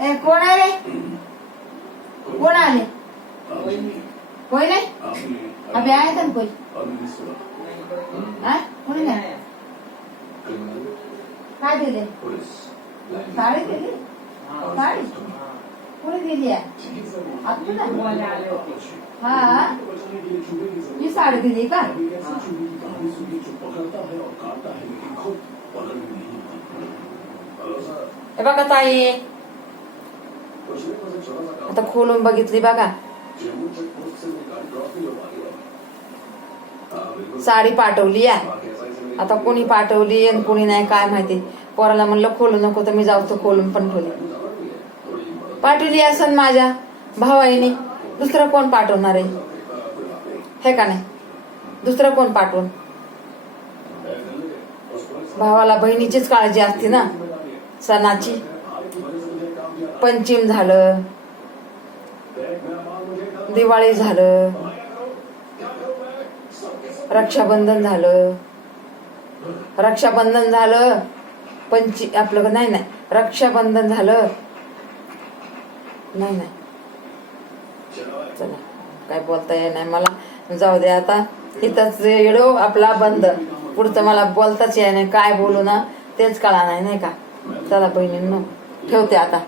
ए कोण आहे रे? कोण आले? कोई नाही? अबे आया था कोई? कोणी नाही? काय दिले? साडी दिली? साडी कोणी दिली आहे? हा ही साडी दिली का? हे बघा ताई, आता खोलून बघितली बघा, साडी पाठवली आहे. आता कोणी पाठवली आणि कोणी नाही काय माहिती. पोराला म्हणलं खोलू नको तर मी जाऊ तर खोलून पण ठेवली. पाठवली असन माझ्या भावाईने, दुसरं कोण पाठवणार आहे हे का नाही? दुसरं कोण पाठवून? भावाला बहिणीचीच काळजी असते ना, सणाची. पंचम झालं, दिवाळी झालं, रक्षाबंधन झालं, रक्षाबंधन झालं, आपलं नाही नाही रक्षाबंधन झालं नाही. चला काय बोलता येत नाही मला, जाऊ दे आता. इथंच व्हिडिओ आपला बंद. पुढचं मला बोलताच येत नाही, काय बोलू ना तेच कळा नाही का. चला बहिणींनो ठेवते आता.